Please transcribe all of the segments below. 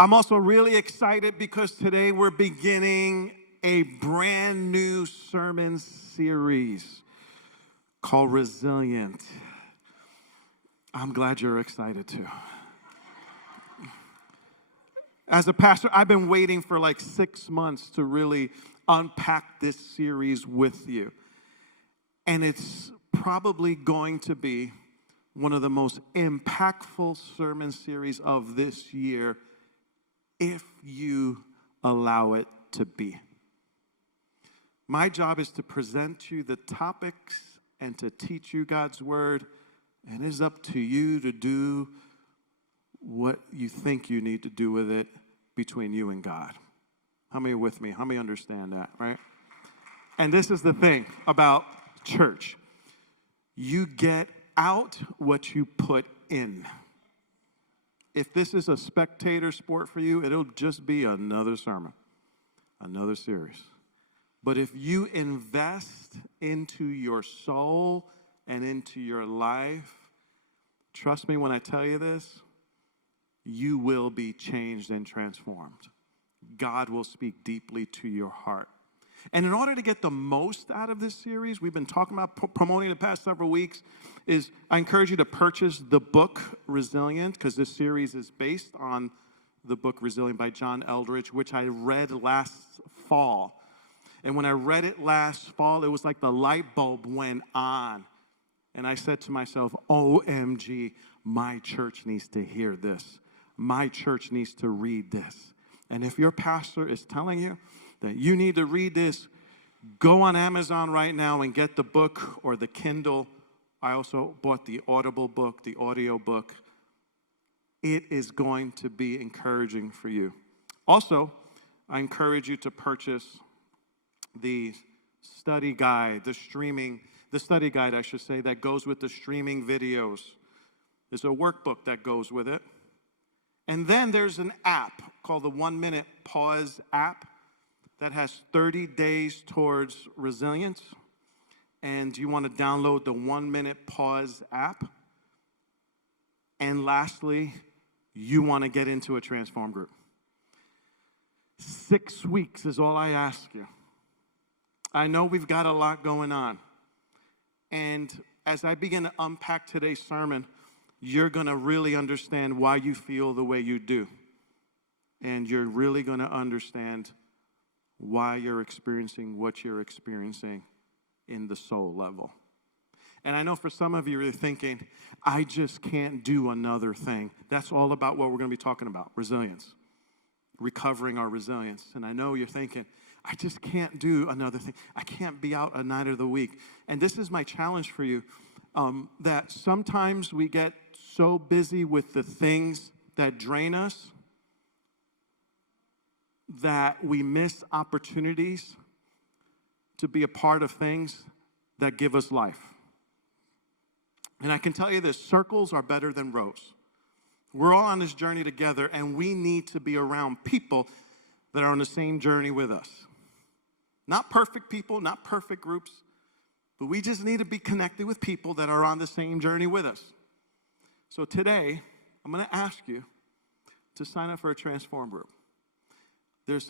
I'm also really excited because today we're beginning a brand new sermon series called Resilient. I'm glad you're excited too. As a pastor, I've been waiting for like 6 months to really unpack this series with you. And it's probably going to be one of the most impactful sermon series of this year if you allow it to be. My job is to present to you the topics and to teach you God's word, and it's up to you to do what you think you need to do with it between you and God. How many are with me? How many understand that, right? And this is the thing about church. You get out what you put in. If this is a spectator sport for you, it'll just be another sermon, another series. But if you invest into your soul and into your life, trust me when I tell you this, you will be changed and transformed. God will speak deeply to your heart. And in order to get the most out of this series, we've been talking about promoting the past several weeks, is I encourage you to purchase the book Resilient, because this series is based on the book Resilient by John Eldredge, which I read last fall. And when I read it last fall, it was like the light bulb went on. And I said to myself, OMG, my church needs to hear this. My church needs to read this. And if your pastor is telling you that you need to read this, go on Amazon right now and get the book or the Kindle. I also bought the Audible book, the audio book. It is going to be encouraging for you. Also, I encourage you to purchase the study guide, the study guide, I should say, that goes with the streaming videos. There's a workbook that goes with it. And then there's an app called the 1 Minute Pause app that has 30 days towards resilience. And you want to download the 1 Minute Pause app. And lastly, you want to get into a Transform group. 6 weeks is all I ask you. I know we've got a lot going on. And as I begin to unpack today's sermon, you're going to really understand why you feel the way you do. And you're really going to understand why you're experiencing what you're experiencing in the soul level. And I know for some of you, you're thinking, I just can't do another thing. That's all about what we're going to be talking about, resilience, recovering our resilience. And I know you're thinking, I just can't do another thing. I can't be out a night of the week. And this is my challenge for you, that sometimes we get so busy with the things that drain us that we miss opportunities to be a part of things that give us life. And I can tell you this, circles are better than rows. We're all on this journey together, and we need to be around people that are on the same journey with us. Not perfect people, not perfect groups, but we just need to be connected with people that are on the same journey with us. So today, I'm going to ask you to sign up for a Transform group. There's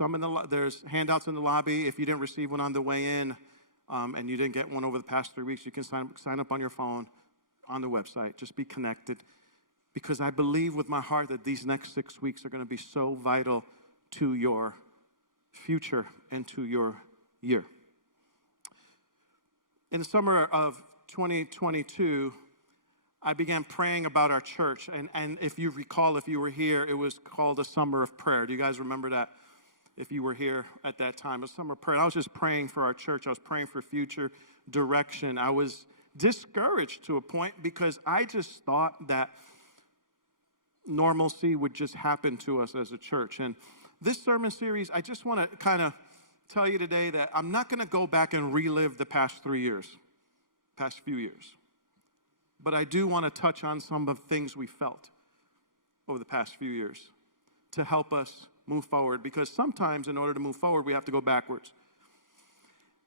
there's handouts in the lobby. If you didn't receive one on the way in, and you didn't get one over the past 3 weeks, you can sign up on your phone, on the website. Just be connected, because I believe with my heart that these next 6 weeks are going to be so vital to your future and to your year. In the summer of 2022, I began praying about our church. And if you recall, if you were here, it was called a summer of prayer. Do you guys remember that? If you were here at that time, a summer of prayer. I was just praying for our church. I was praying for future direction. I was discouraged to a point because I just thought that normalcy would just happen to us as a church. And this sermon series, I just want to kind of tell you today that I'm not going to go back and relive the past few years. But I do want to touch on some of the things we felt over the past few years to help us move forward, because sometimes in order to move forward, we have to go backwards.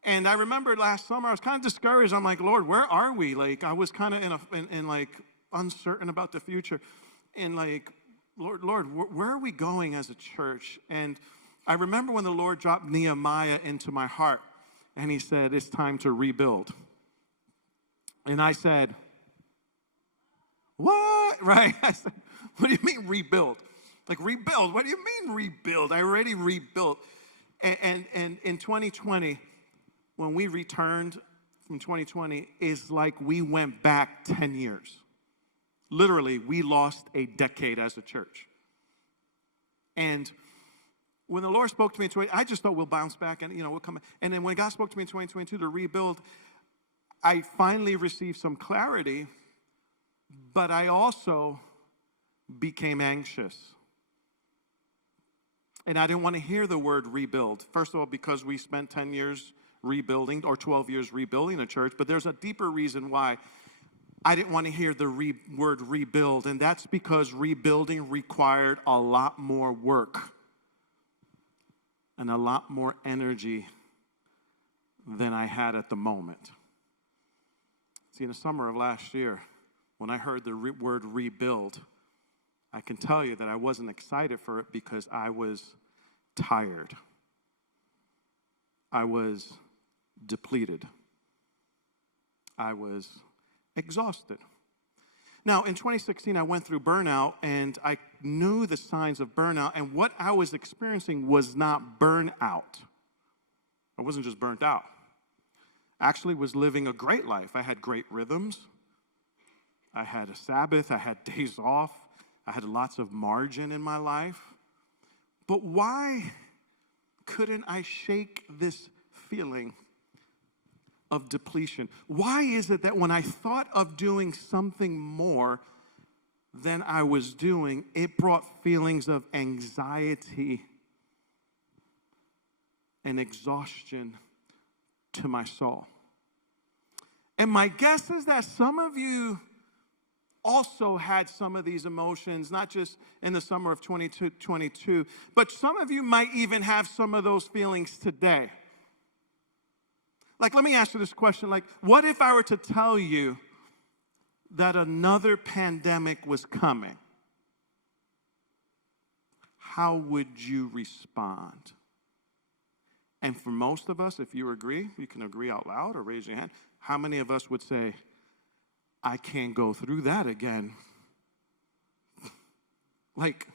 And I remember last summer, I was kind of discouraged. I'm like, Lord, where are we? Like, I was kind of in uncertain about the future. And like, Lord, where are we going as a church? And I remember when the Lord dropped Nehemiah into my heart, and he said, it's time to rebuild. And I said, what? Right? I said, what do you mean rebuild? Like rebuild? What do you mean rebuild? I already rebuilt. And in 2020, when we returned from 2020, is like we went back 10 years. Literally, we lost a decade as a church. And when the Lord spoke to me in 2020, I just thought we'll bounce back and, we'll come. And then when God spoke to me in 2022 to rebuild, I finally received some clarity, but I also became anxious. And I didn't want to hear the word rebuild. First of all, because we spent 10 years rebuilding or 12 years rebuilding a church, but there's a deeper reason why I didn't want to hear the word rebuild, and that's because rebuilding required a lot more work and a lot more energy than I had at the moment. See, in the summer of last year, when I heard the word rebuild, I can tell you that I wasn't excited for it because I was tired. I was depleted. I was exhausted. Now, in 2016, I went through burnout, and I knew the signs of burnout, and what I was experiencing was not burnout. I wasn't just burnt out. I actually was living a great life. I had great rhythms. I had a Sabbath. I had days off. I had lots of margin in my life. But why couldn't I shake this feeling of depletion? Why is it that when I thought of doing something more than I was doing, it brought feelings of anxiety and exhaustion to my soul? And my guess is that some of you also had some of these emotions, not just in the summer of 2022, but some of you might even have some of those feelings today. Like, let me ask you this question. Like, what if I were to tell you that another pandemic was coming? How would you respond? And for most of us, if you agree, you can agree out loud or raise your hand. How many of us would say, I can't go through that again? Like,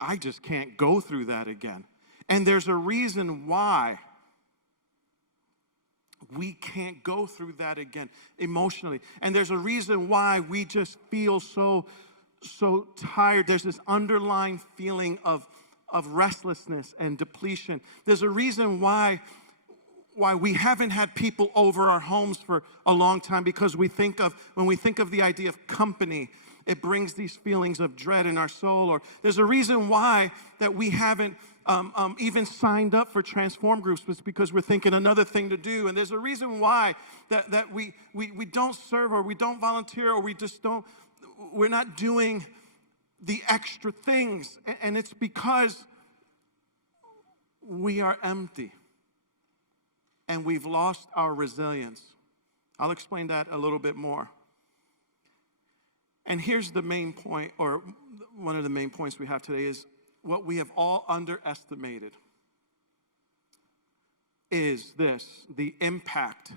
I just can't go through that again. And there's a reason why we can't go through that again emotionally. And there's a reason why we just feel so tired. There's this underlying feeling of restlessness and depletion. There's a reason why we haven't had people over our homes for a long time, because when we think of the idea of company, it brings these feelings of dread in our soul. Or there's a reason why that we haven't even signed up for transform groups, was because we're thinking another thing to do. And there's a reason why that we don't serve, or we don't volunteer, or we're not doing the extra things. And it's because we are empty and we've lost our resilience. I'll explain that a little bit more. And here's the main point, or one of the main points we have today, is what we have all underestimated is this: the impact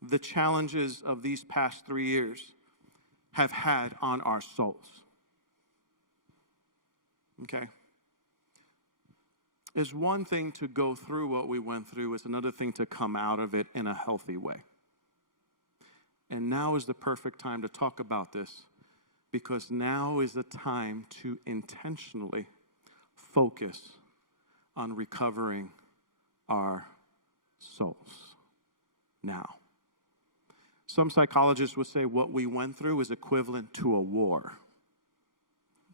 the challenges of these past 3 years have had on our souls. Okay? It's one thing to go through what we went through. It's another thing to come out of it in a healthy way. And now is the perfect time to talk about this, because now is the time to intentionally focus on recovering our souls. Now, some psychologists would say what we went through is equivalent to a war.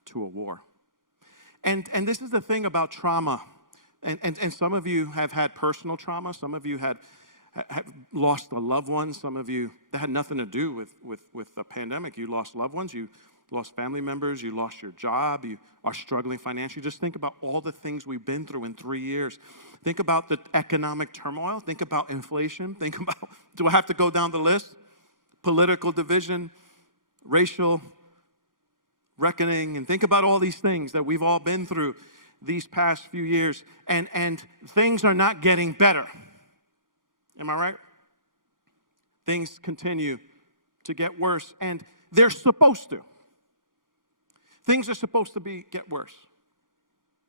To a war. And this is the thing about trauma. And some of you have had personal trauma. Some of you have lost a loved one. Some of you, that had nothing to do with the pandemic. You lost loved ones. You lost family members. You lost your job. You are struggling financially. Just think about all the things we've been through in 3 years. Think about the economic turmoil. Think about inflation. Think about, do I have to go down the list? Political division, racial reckoning, and think about all these things that we've all been through these past few years, and things are not getting better. Am I right? Things continue to get worse, and they're supposed to. Things are supposed to get worse.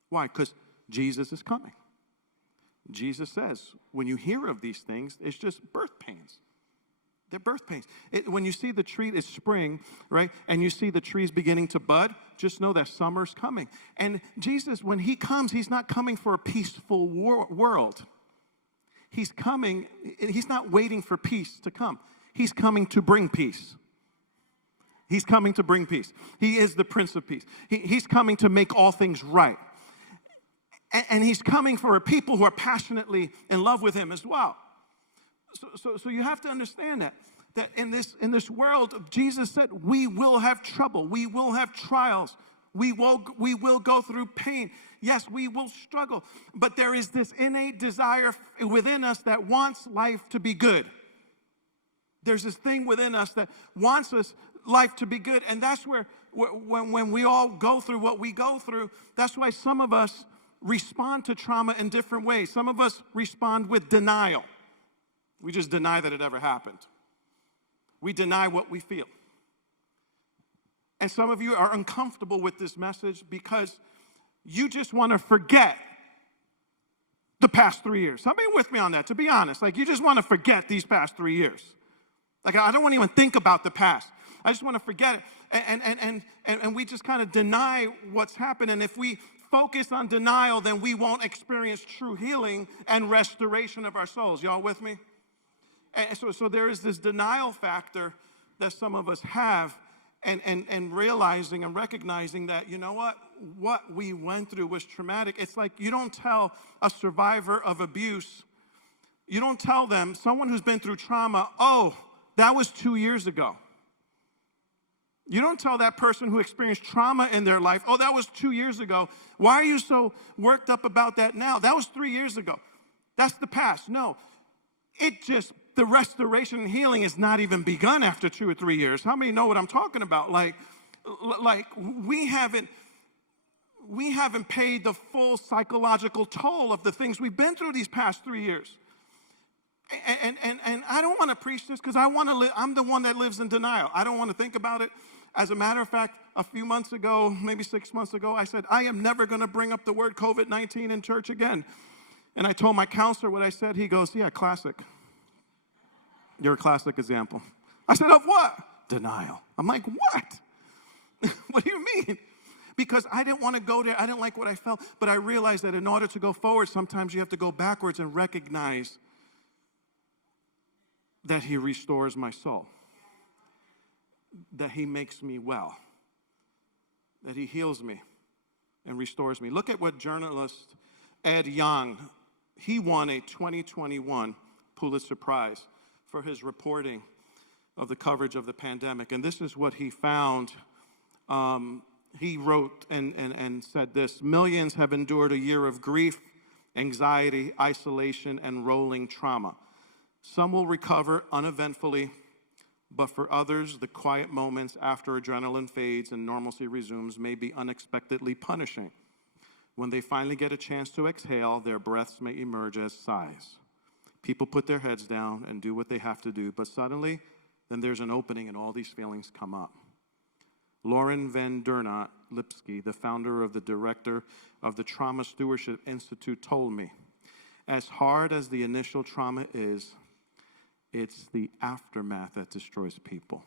Why? Because Jesus is coming. Jesus says, when you hear of these things, it's just birth pains. They're birth pains. When you see the tree, it's spring, right? And you see the trees beginning to bud, just know that summer's coming. And Jesus, when he comes, he's not coming for a peaceful world. He's coming, he's not waiting for peace to come. He's coming to bring peace. He's coming to bring peace. He is the Prince of Peace. He's coming to make all things right. And he's coming for a people who are passionately in love with him as well. So you have to understand that in this world, Jesus said, we will have trouble. We will have trials. We will go through pain. Yes, we will struggle. But there is this innate desire within us that wants life to be good. There's this thing within us that wants life to be good. And that's where when we all go through what we go through, that's why some of us respond to trauma in different ways. Some of us respond with denial. We just deny that it ever happened. We deny what we feel. And some of you are uncomfortable with this message because you just want to forget the past 3 years. Somebody with me on that, to be honest. Like, you just want to forget these past 3 years. Like, I don't want to even think about the past. I just want to forget it. And we just kind of deny what's happened. And if we focus on denial, then we won't experience true healing and restoration of our souls. Y'all with me? And so there is this denial factor that some of us have, and realizing and recognizing that, you know what we went through was traumatic. It's like you don't tell a survivor of abuse, you don't tell them, someone who's been through trauma, oh, that was 2 years ago. You don't tell that person who experienced trauma in their life, oh, that was 2 years ago. Why are you so worked up about that now? That was 3 years ago. That's the past. No, the restoration and healing is not even begun after 2 or 3 years. How many know what I'm talking about? Like we haven't paid the full psychological toll of the things we've been through these past 3 years. And I don't want to preach this because I'm the one that lives in denial. I don't want to think about it. As a matter of fact, a few months ago, maybe 6 months ago, I said, I am never going to bring up the word COVID-19 in church again. And I told my counselor what I said. He goes, yeah, classic. You're a classic example. I said, of what? Denial. I'm like, what? What do you mean? Because I didn't want to go there. I didn't like what I felt. But I realized that in order to go forward, sometimes you have to go backwards and recognize that he restores my soul, that he makes me well, that he heals me and restores me. Look at what journalist Ed Yong, he won a 2021 Pulitzer Prize for his reporting of the coverage of the pandemic. And this is what he found. He wrote and said this: millions have endured a year of grief, anxiety, isolation, and rolling trauma. Some will recover uneventfully, but for others, the quiet moments after adrenaline fades and normalcy resumes may be unexpectedly punishing. When they finally get a chance to exhale, their breaths may emerge as sighs. People put their heads down and do what they have to do, but suddenly, then there's an opening and all these feelings come up. Lauren Van Dernot Lipsky, the founder of the director of the Trauma Stewardship Institute, told me, as hard as the initial trauma is, it's the aftermath that destroys people.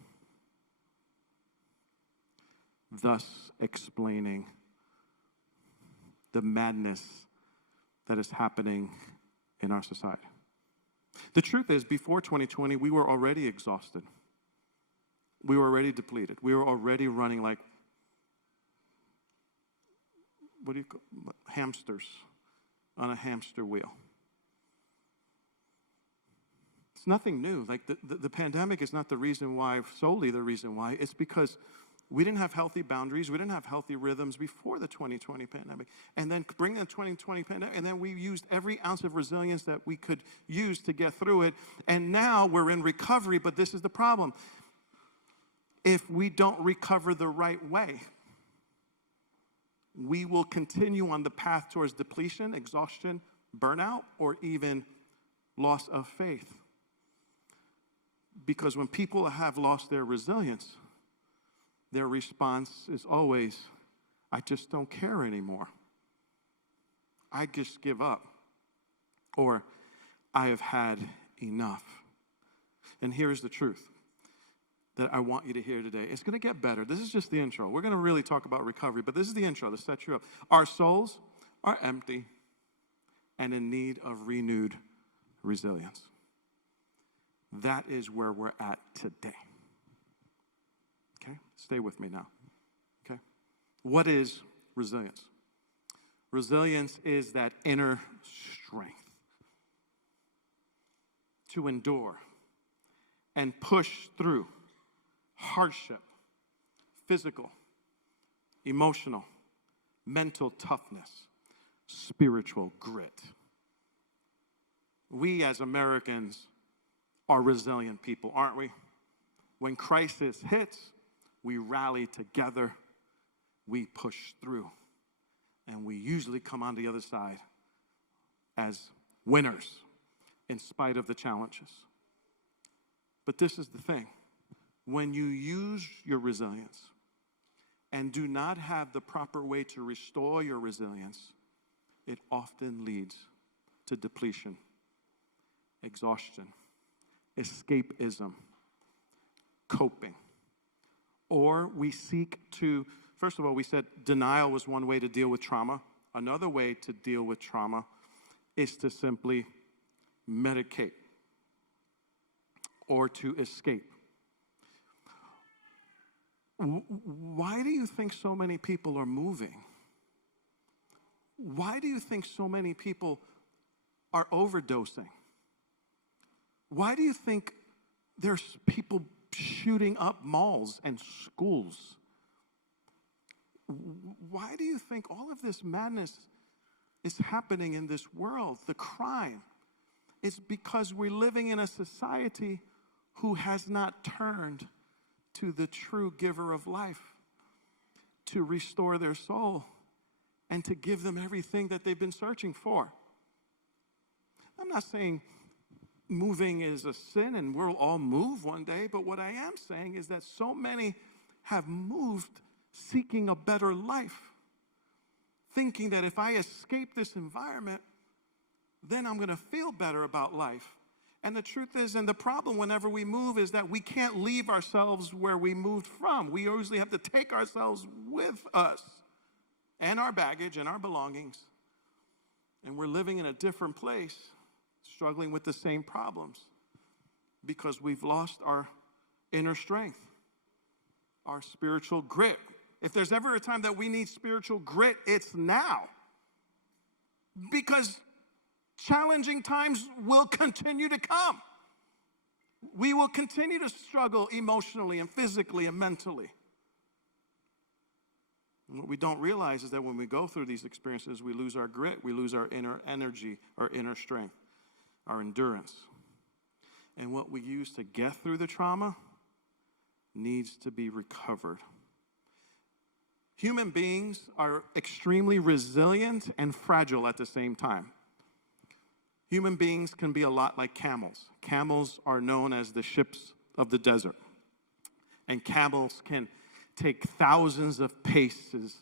Thus explaining the madness that is happening in our society. The truth is, before 2020, we were already exhausted. We were already depleted. We were already running like, hamsters on a hamster wheel. It's nothing new. Like the pandemic is not the reason why, solely the reason why. It's because we didn't have healthy boundaries. We didn't have healthy rhythms before the 2020 pandemic. And then bring the 2020 pandemic, and then we used every ounce of resilience that we could use to get through it. And now we're in recovery, but this is the problem. If we don't recover the right way, we will continue on the path towards depletion, exhaustion, burnout, or even loss of faith. Because when people have lost their resilience, their response is always, I just don't care anymore. I just give up. Or, I have had enough. And here's the truth that I want you to hear today. It's going to get better. This is just the intro. We're going to really talk about recovery, but this is the intro to set you up. Our souls are empty and in need of renewed resilience. That is where we're at today. Okay? Stay with me now. Okay? What is resilience? Resilience is that inner strength to endure and push through hardship, physical, emotional, mental toughness, spiritual grit. We as Americans are resilient people, aren't we? When crisis hits, we rally together, we push through, and we usually come on the other side as winners in spite of the challenges. But this is the thing. When you use your resilience and do not have the proper way to restore your resilience, it often leads to depletion, exhaustion, escapism, coping. Or we seek to, first of all, we said denial was one way to deal with trauma. Another way to deal with trauma is to simply medicate or to escape. Why do you think so many people are moving? Why do you think so many people are overdosing? Why do you think there's people shooting up malls and schools? Why do you think all of this madness is happening in this world? The crime is because we're living in a society who has not turned to the true giver of life to restore their soul and to give them everything that they've been searching for. I'm not saying moving is a sin and we'll all move one day, but what I am saying is that so many have moved seeking a better life, thinking that if I escape this environment, then I'm going to feel better about life. And the truth is, and the problem whenever we move is that we can't leave ourselves where we moved from. We usually have to take ourselves with us and our baggage and our belongings. And we're living in a different place, struggling with the same problems because we've lost our inner strength, our spiritual grit. If there's ever a time that we need spiritual grit, it's now. Because challenging times will continue to come. We will continue to struggle emotionally and physically and mentally. And what we don't realize is that when we go through these experiences, we lose our grit, we lose our inner energy, our inner strength, our endurance. And what we use to get through the trauma needs to be recovered. Human beings are extremely resilient and fragile at the same time. Human beings can be a lot like camels. Camels are known as the ships of the desert. And camels can take thousands of paces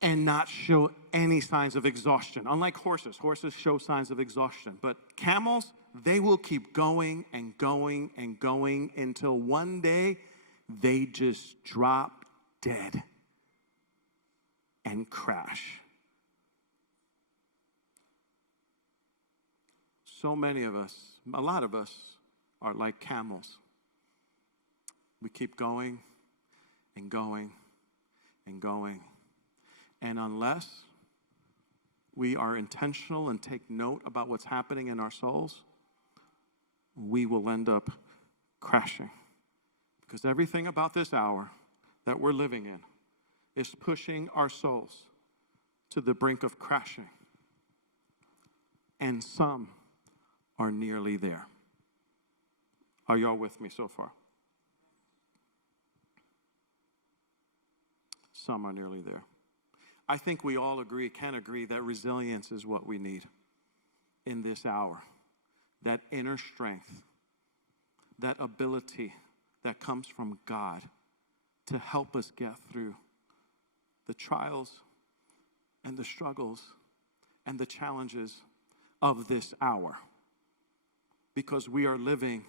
and not show any signs of exhaustion. Unlike horses, horses show signs of exhaustion. But camels, they will keep going and going and going until one day they just drop dead and crash. So many of us, a lot of us, are like camels. We keep going and going and going. And unless we are intentional and take note about what's happening in our souls, we will end up crashing. Because everything about this hour that we're living in is pushing our souls to the brink of crashing. And some are nearly there. Are y'all with me so far? Some are nearly there. I think we all can agree that resilience is what we need in this hour. That inner strength, that ability that comes from God to help us get through the trials and the struggles and the challenges of this hour. Because we are living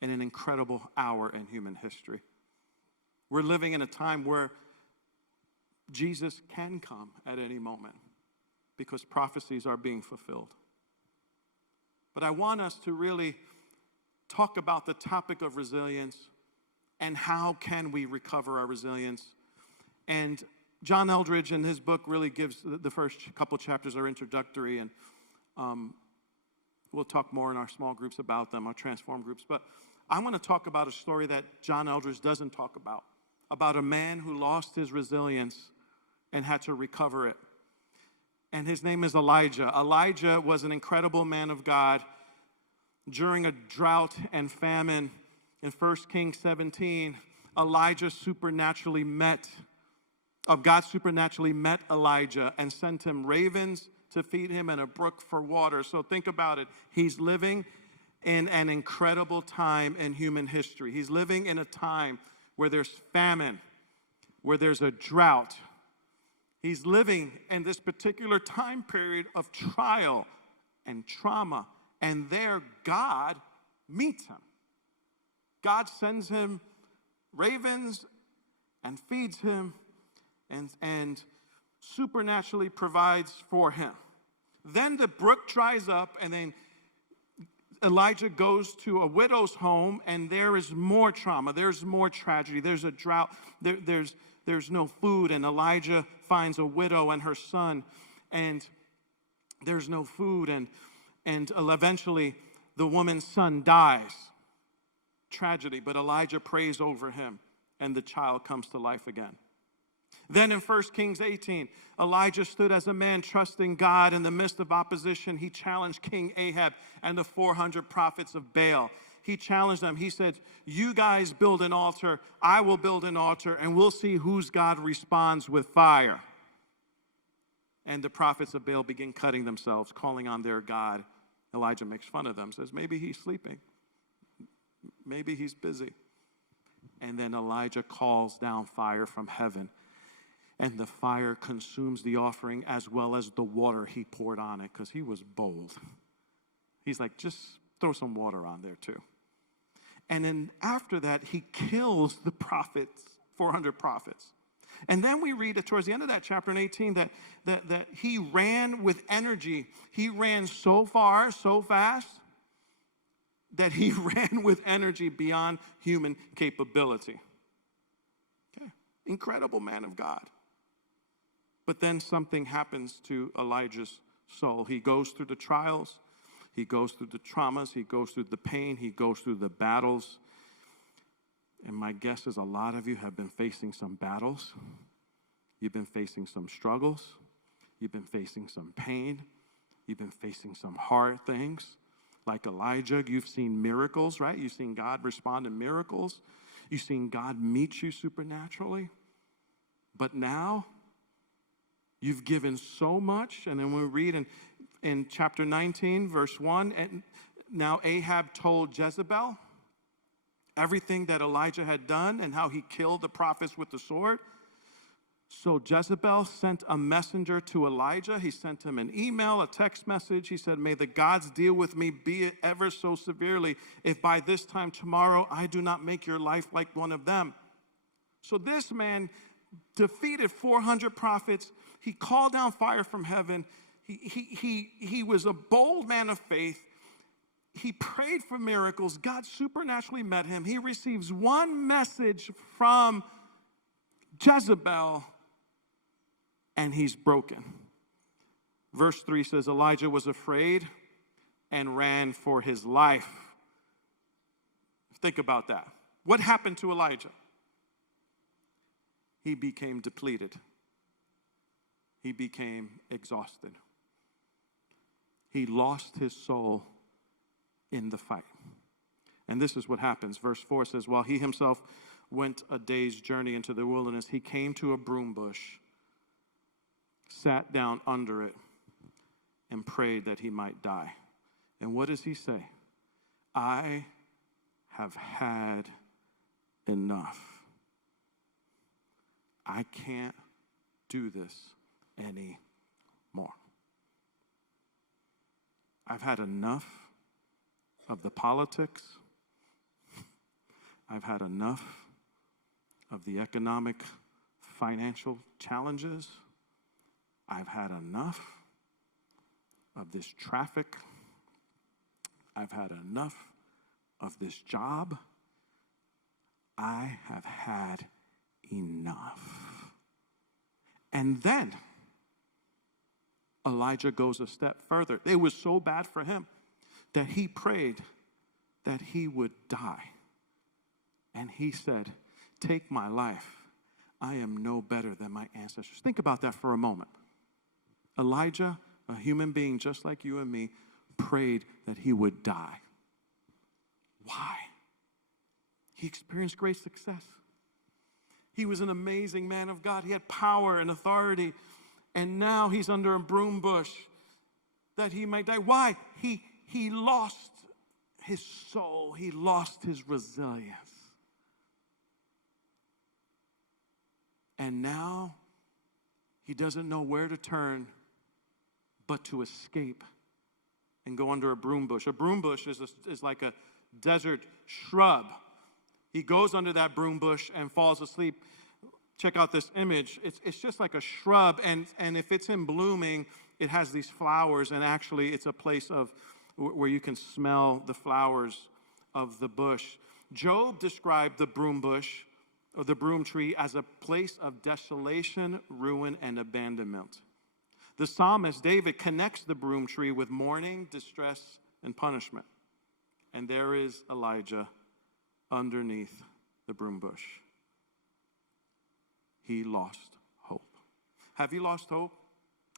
in an incredible hour in human history. We're living in a time where Jesus can come at any moment because prophecies are being fulfilled. But I want us to really talk about the topic of resilience and how can we recover our resilience. And John Eldredge in his book really gives the first couple chapters are introductory, and we'll talk more in our small groups about them, our transform groups. But I want to talk about a story that John Eldredge doesn't talk about a man who lost his resilience and had to recover it. And his name is Elijah. Elijah was an incredible man of God. During a drought and famine in 1 Kings 17, God supernaturally met Elijah and sent him ravens to feed him and a brook for water. So think about it. He's living in an incredible time in human history. He's living in a time where there's famine, where there's a drought. He's living in this particular time period of trial and trauma, and there God meets him. God sends him ravens and feeds him and supernaturally provides for him. Then the brook dries up, and then Elijah goes to a widow's home, and there is more trauma. There's more tragedy. There's a drought. There's no food, and Elijah finds a widow and her son, and there's no food, and eventually the woman's son dies. Tragedy, but Elijah prays over him, and the child comes to life again. Then in 1 Kings 18, Elijah stood as a man trusting God in the midst of opposition. He challenged King Ahab and the 400 prophets of Baal. He challenged them. He said, you guys build an altar, I will build an altar, and we'll see whose God responds with fire. And the prophets of Baal begin cutting themselves, calling on their God. Elijah makes fun of them, says, maybe he's sleeping. Maybe he's busy. And then Elijah calls down fire from heaven. And the fire consumes the offering as well as the water he poured on it, because he was bold. He's like, just throw some water on there too. And then after that, he kills the prophets, 400 prophets. And then we read towards the end of that chapter in 18 that he ran with energy. He ran so far, so fast, that he ran with energy beyond human capability. Okay. Incredible man of God. But then something happens to Elijah's soul. He goes through the trials. He goes through the traumas. He goes through the pain. He goes through the battles. And my guess is a lot of you have been facing some battles. You've been facing some struggles. You've been facing some pain. You've been facing some hard things. Like Elijah, you've seen miracles, right? You've seen God respond in miracles. You've seen God meet you supernaturally. But now, you've given so much. And then we read in chapter 19, verse 1, and now Ahab told Jezebel everything that Elijah had done and how he killed the prophets with the sword. So Jezebel sent a messenger to Elijah. He sent him an email, a text message. He said, may the gods deal with me, be it ever so severely, if by this time tomorrow I do not make your life like one of them. So this man defeated 400 prophets. He called down fire from heaven. He was a bold man of faith. He prayed for miracles. God supernaturally met him. He receives one message from Jezebel, and he's broken. Verse 3 says, Elijah was afraid and ran for his life. Think about that. What happened to Elijah? He became depleted. He became exhausted. He lost his soul in the fight. And this is what happens. Verse 4 says, while he himself went a day's journey into the wilderness, he came to a broom bush sat down under it, and prayed that he might die. And what does he say? I have had enough. I can't do this anymore. I've had enough of the politics. I've had enough of the economic, financial challenges. I've had enough of this traffic. I've had enough of this job. I have had enough. And then Elijah goes a step further. It was so bad for him that he prayed that he would die. And he said, take my life. I am no better than my ancestors. Think about that for a moment. Elijah, a human being just like you and me, prayed that he would die. Why? He experienced great success. He was an amazing man of God. He had power and authority. And now he's under a broom bush that he might die. Why? He lost his soul. He lost his resilience. And now he doesn't know where to turn but to escape and go under a broom bush. A broom bush is like a desert shrub. He goes under that broom bush and falls asleep. Check out this image. It's just like a shrub, and if it's in blooming, it has these flowers, and actually it's a place of where you can smell the flowers of the bush. Job described the broom bush, or the broom tree, as a place of desolation, ruin, and abandonment. The psalmist David connects the broom tree with mourning, distress, and punishment. And there is Elijah underneath the broom bush. He lost hope. Have you lost hope?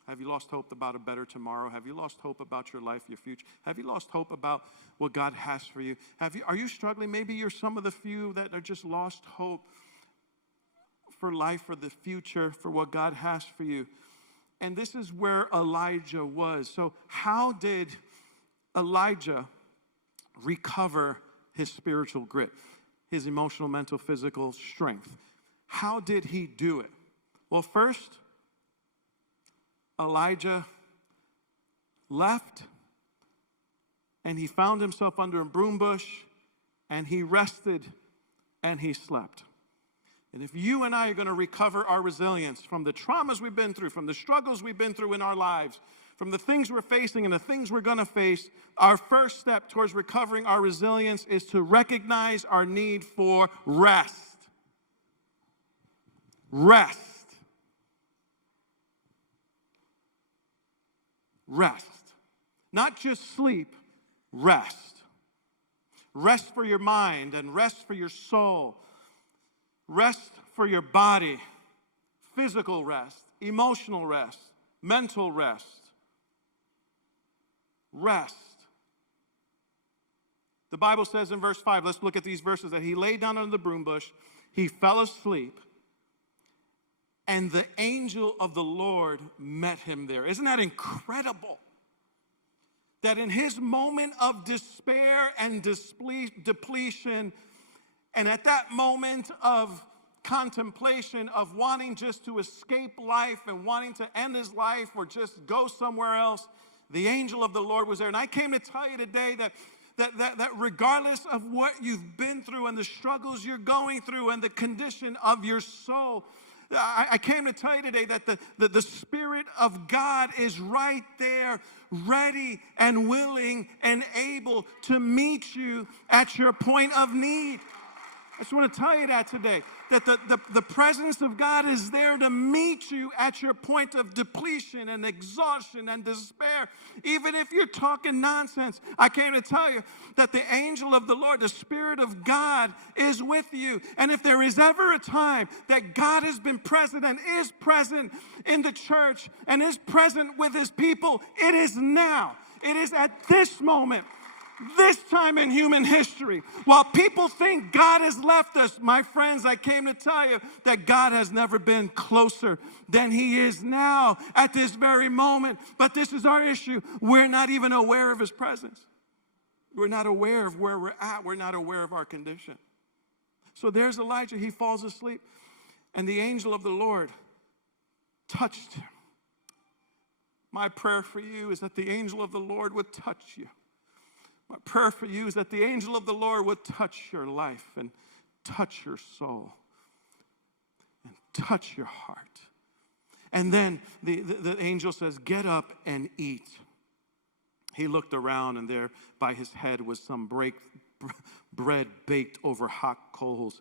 Have you lost hope about a better tomorrow? Have you lost hope about your life, your future? Have you lost hope about what God has for you? Are you struggling? Maybe you're some of the few that are just lost hope for life, for the future, for what God has for you. And this is where Elijah was. So how did Elijah recover his spiritual grit, his emotional, mental, physical strength? How did he do it? Well, first, Elijah left and he found himself under a broom bush and he rested and he slept. And if you and I are going to recover our resilience from the traumas we've been through, from the struggles we've been through in our lives, from the things we're facing and the things we're going to face, our first step towards recovering our resilience is to recognize our need for rest. Rest. Rest. Not just sleep, rest. Rest for your mind and rest for your soul. Rest for your body. Physical rest, emotional rest, mental rest. Rest. The Bible says in verse 5, let's look at these verses, that he lay down under the broom bush, he fell asleep, and the angel of the Lord met him there. Isn't that incredible? That in his moment of despair and depletion, and at that moment of contemplation, of wanting just to escape life and wanting to end his life or just go somewhere else, the angel of the Lord was there. And I came to tell you today that regardless of what you've been through and the struggles you're going through and the condition of your soul, I came to tell you today that the Spirit of God is right there, ready and willing and able to meet you at your point of need. I just want to tell you that today, that the presence of God is there to meet you at your point of depletion and exhaustion and despair. Even if you're talking nonsense, I came to tell you that the angel of the Lord, the Spirit of God, is with you. And if there is ever a time that God has been present and is present in the church and is present with his people, it is now. It is at this moment This time in human history, while people think God has left us, my friends, I came to tell you that God has never been closer than he is now at this very moment. But this is our issue. We're not even aware of his presence. We're not aware of where we're at. We're not aware of our condition. So there's Elijah. He falls asleep, and the angel of the Lord touched him. My prayer for you is that the angel of the Lord would touch you. My prayer for you is that the angel of the Lord would touch your life and touch your soul and touch your heart. And then the angel says, get up and eat. He looked around, and there by his head was some bread baked over hot coals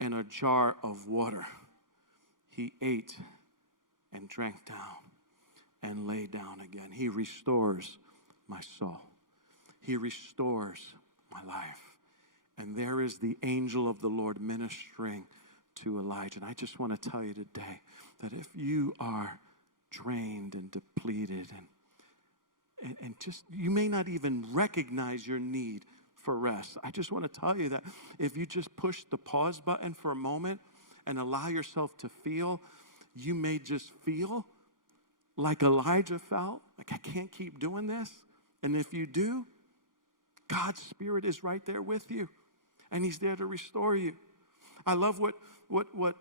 and a jar of water. He ate and drank down and lay down again. He restores my soul. He restores my life. And there is the angel of the Lord ministering to Elijah. And I just want to tell you today that if you are drained and depleted and just, you may not even recognize your need for rest. I just want to tell you that if you just push the pause button for a moment and allow yourself to feel, you may just feel like Elijah felt, like I can't keep doing this. And if you do, God's Spirit is right there with you, and he's there to restore you. I love what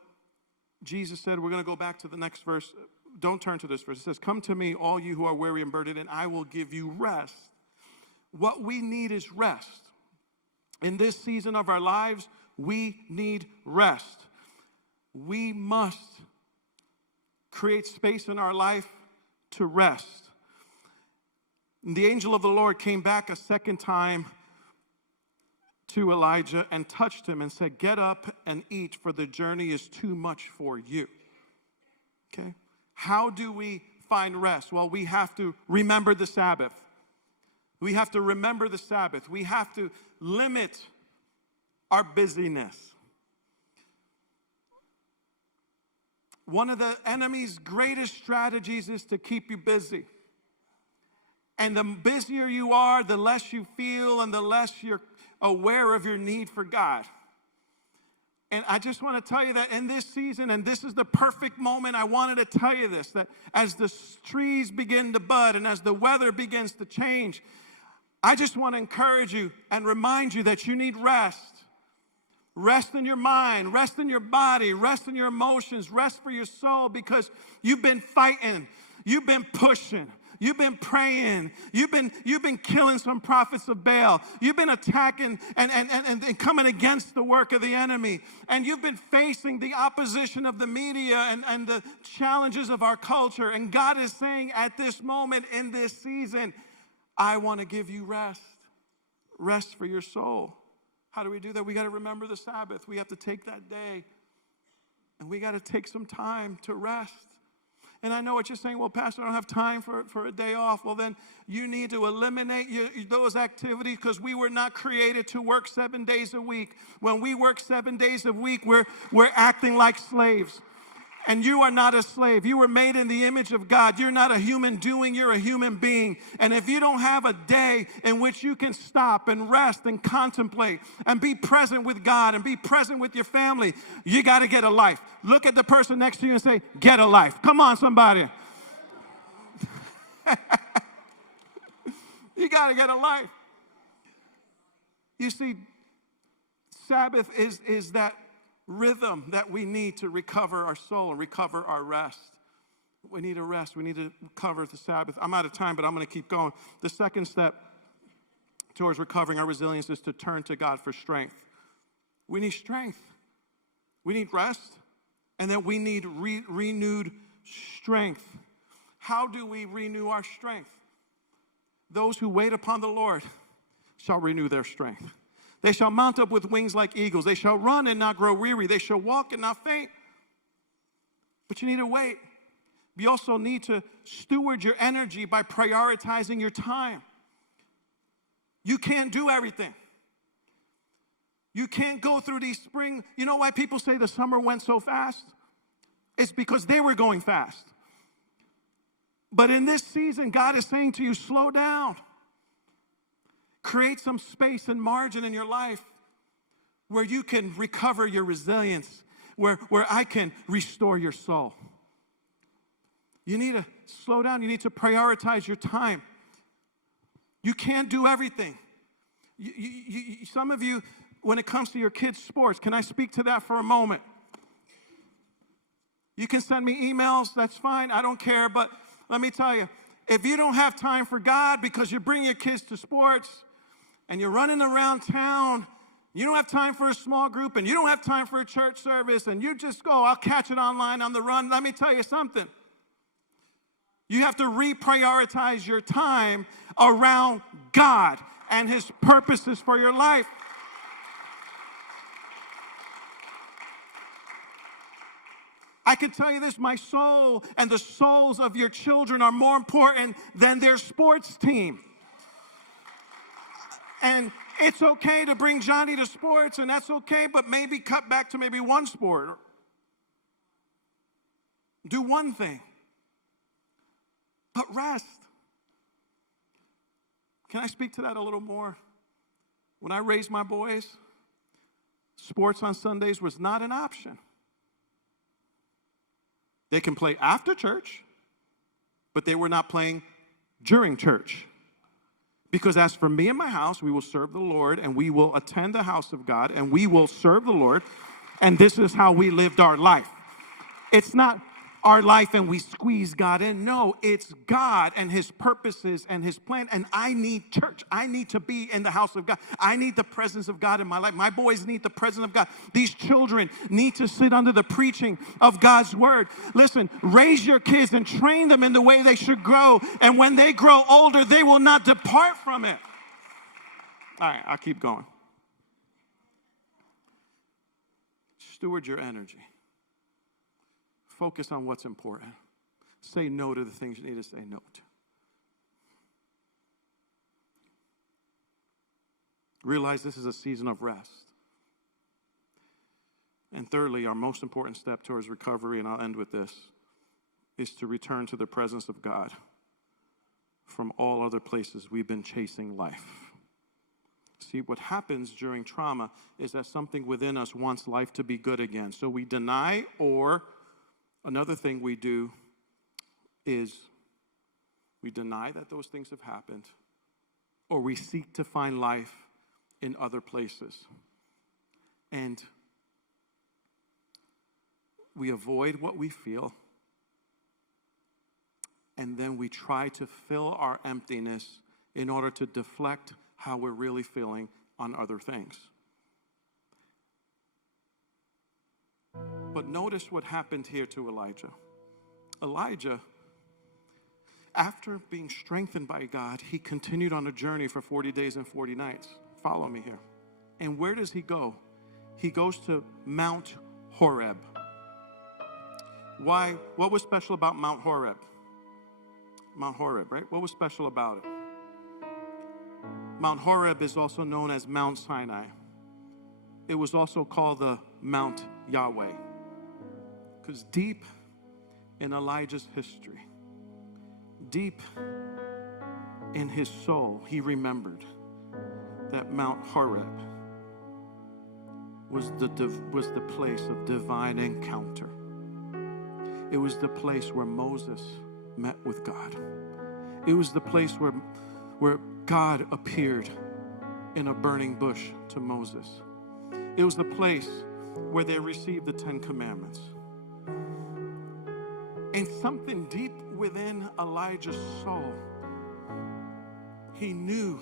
Jesus said. We're going to go back to the next verse. Don't turn to this verse. It says, come to me, all you who are weary and burdened, and I will give you rest. What we need is rest. In this season of our lives, we need rest. We must create space in our life to rest. And the angel of the Lord came back a second time to Elijah and touched him and said, get up and eat, for the journey is too much for you. Okay? How do we find rest? Well, we have to remember the Sabbath. We have to remember the Sabbath. We have to limit our busyness. One of the enemy's greatest strategies is to keep you busy. And the busier you are, the less you feel and the less you're aware of your need for God. And I just want to tell you that in this season, and this is the perfect moment, I wanted to tell you this, that as the trees begin to bud and as the weather begins to change, I just want to encourage you and remind you that you need rest. Rest in your mind, rest in your body, rest in your emotions, rest for your soul, because you've been fighting, you've been pushing, you've been praying, you've been killing some prophets of Baal, you've been attacking and coming against the work of the enemy, and you've been facing the opposition of the media and the challenges of our culture. And God is saying at this moment in this season, I want to give you rest. Rest for your soul. How do we do that? We got to remember the Sabbath. We have to take that day, and we got to take some time to rest. And I know what you're saying, well, Pastor, I don't have time for a day off. Well, then you need to eliminate those activities, because we were not created to work 7 days a week. When we work 7 days a week, we're acting like slaves. And you are not a slave. You were made in the image of God. You're not a human doing, you're a human being. And if you don't have a day in which you can stop and rest and contemplate and be present with God and be present with your family, you got to get a life. Look at the person next to you and say, get a life. Come on, somebody. You got to get a life. You see, Sabbath is that rhythm that we need to recover our soul and recover our rest. We need a rest. We need to recover the Sabbath. I'm out of time, but I'm going to keep going. The second step towards recovering our resilience is to turn to God for strength. We need strength. We need rest, and then we need renewed strength. How do we renew our strength? Those who wait upon the Lord shall renew their strength. They shall mount up with wings like eagles. They shall run and not grow weary. They shall walk and not faint. But you need to wait. You also need to steward your energy by prioritizing your time. You can't do everything. You can't go through these spring. You know why people say the summer went so fast? It's because they were going fast. But in this season, God is saying to you, slow down. Create some space and margin in your life where you can recover your resilience, where I can restore your soul. You need to slow down. You need to prioritize your time. You can't do everything. Some of you, when it comes to your kids' sports, can I speak to that for a moment? You can send me emails, that's fine, I don't care, but let me tell you, if you don't have time for God because you bring your kids to sports and you're running around town, you don't have time for a small group and you don't have time for a church service and you just go, I'll catch it online on the run, let me tell you something. You have to reprioritize your time around God and His purposes for your life. I can tell you this, my soul and the souls of your children are more important than their sports team. And it's okay to bring Johnny to sports, and that's okay, but maybe cut back to maybe one sport. Do one thing. But rest. Can I speak to that a little more? When I raised my boys, sports on Sundays was not an option. They can play after church, but they were not playing during church. Because as for me and my house, we will serve the Lord, and we will attend the house of God, and we will serve the Lord, and this is how we lived our life. It's not our life and we squeeze God in. No, it's God and His purposes and His plan. And I need church. I need to be in the house of God. I need the presence of God in my life. My boys need the presence of God. These children need to sit under the preaching of God's word. Listen, raise your kids and train them in the way they should grow. And when they grow older, they will not depart from it. All right, I'll keep going. Steward your energy. Focus on what's important. Say no to the things you need to say no to. Realize this is a season of rest. And thirdly, our most important step towards recovery, and I'll end with this, is to return to the presence of God from all other places we've been chasing life. See, what happens during trauma is that something within us wants life to be good again. So we deny, or another thing we do is we deny that those things have happened, or we seek to find life in other places. And we avoid what we feel, and then we try to fill our emptiness in order to deflect how we're really feeling on other things. But notice what happened here to Elijah. Elijah, after being strengthened by God, he continued on a journey for 40 days and 40 nights. Follow me here. And where does he go? He goes to Mount Horeb. Why? What was special about Mount Horeb? Mount Horeb, right? What was special about it? Mount Horeb is also known as Mount Sinai. It was also called the Mount Yahweh. Because deep in Elijah's history, deep in his soul, he remembered that Mount Horeb was the place of divine encounter. It was the place where Moses met with God. It was the place where God appeared in a burning bush to Moses. It was the place where they received the 10 Commandments. And something deep within Elijah's soul, he knew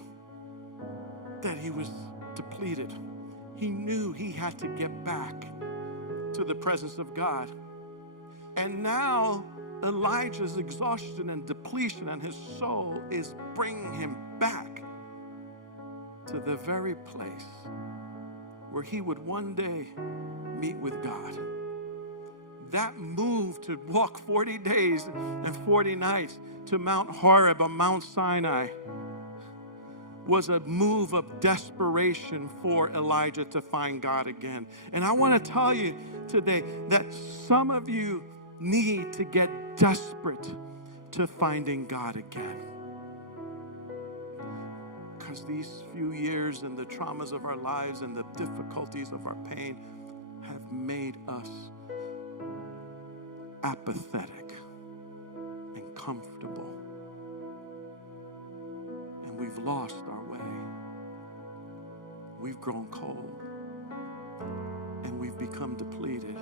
that he was depleted. He knew he had to get back to the presence of God. And now Elijah's exhaustion and depletion and his soul is bringing him back to the very place where he would one day meet with God. That move to walk 40 days and 40 nights to Mount Horeb or Mount Sinai was a move of desperation for Elijah to find God again. And I want to tell you today that some of you need to get desperate to finding God again. Because because these few years and the traumas of our lives and the difficulties of our pain have made us apathetic and comfortable. And we've lost our way. We've grown cold. And we've become depleted.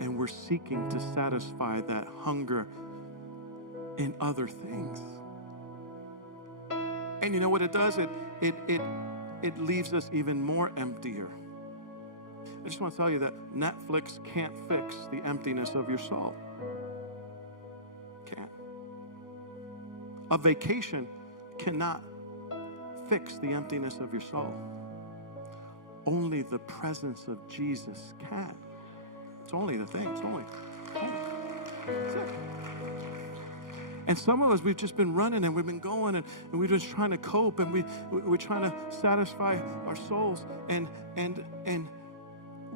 And we're seeking to satisfy that hunger in other things. And you know what it does? It leaves us even more emptier. I just want to tell you that Netflix can't fix the emptiness of your soul. Can't. A vacation cannot fix the emptiness of your soul. Only the presence of Jesus can. It's only the thing. It's only. That's it. And some of us, we've just been running and we've been going and we're just trying to cope and we're trying to satisfy our souls. And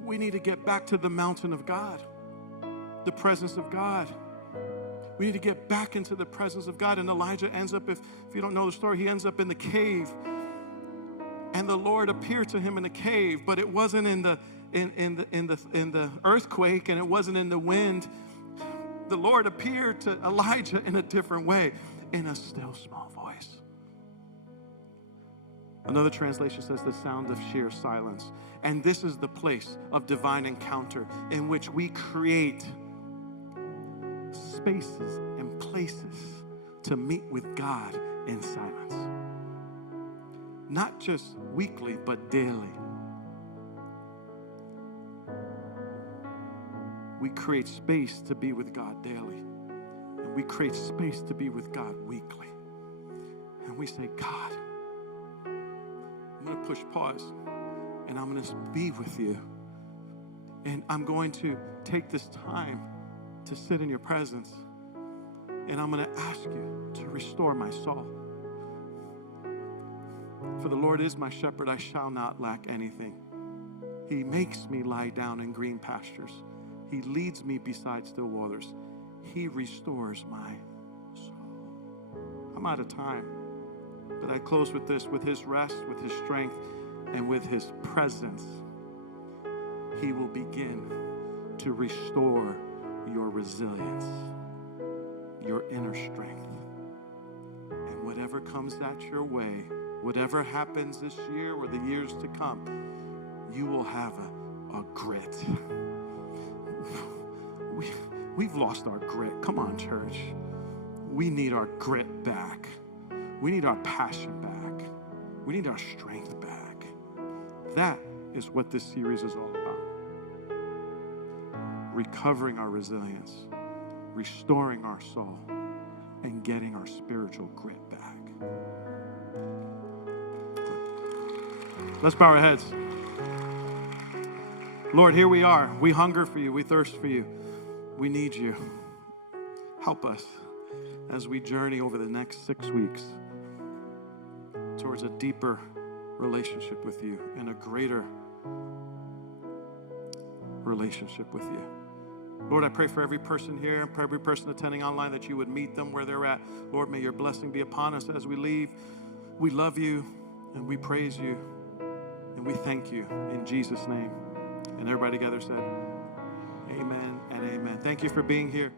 we need to get back to the mountain of God, the presence of God. We need to get back into the presence of God. And Elijah ends up, if you don't know the story, he ends up in the cave. And the Lord appeared to him in the cave, but it wasn't in the earthquake, and it wasn't in the wind. The Lord appeared to Elijah in a different way, in a still small voice. Another translation says the sound of sheer silence. And this is the place of divine encounter in which we create spaces and places to meet with God in silence. Not just weekly, but daily. We create space to be with God daily. And we create space to be with God weekly. And we say, God, I'm going to push pause and I'm going to be with you. And I'm going to take this time to sit in your presence. And I'm going to ask you to restore my soul. For the Lord is my shepherd, I shall not lack anything. He makes me lie down in green pastures. He leads me beside still waters. He restores my soul. I'm out of time, but I close with this. With his rest, with his strength, and with his presence, he will begin to restore your resilience, your inner strength. And whatever comes at your way, whatever happens this year or the years to come, you will have a grit. We've lost our grit. Come on, church. We need our grit back. We need our passion back. We need our strength back. That is what this series is all about. Recovering our resilience, restoring our soul, and getting our spiritual grit back. Let's bow our heads. Lord, here we are. We hunger for you. We thirst for you. We need you. Help us as we journey over the next 6 weeks towards a deeper relationship with you and a greater relationship with you. Lord, I pray for every person here and for every person attending online that you would meet them where they're at. Lord, may your blessing be upon us as we leave. We love you and we praise you and we thank you in Jesus' name. And everybody together said, amen and amen. Thank you for being here.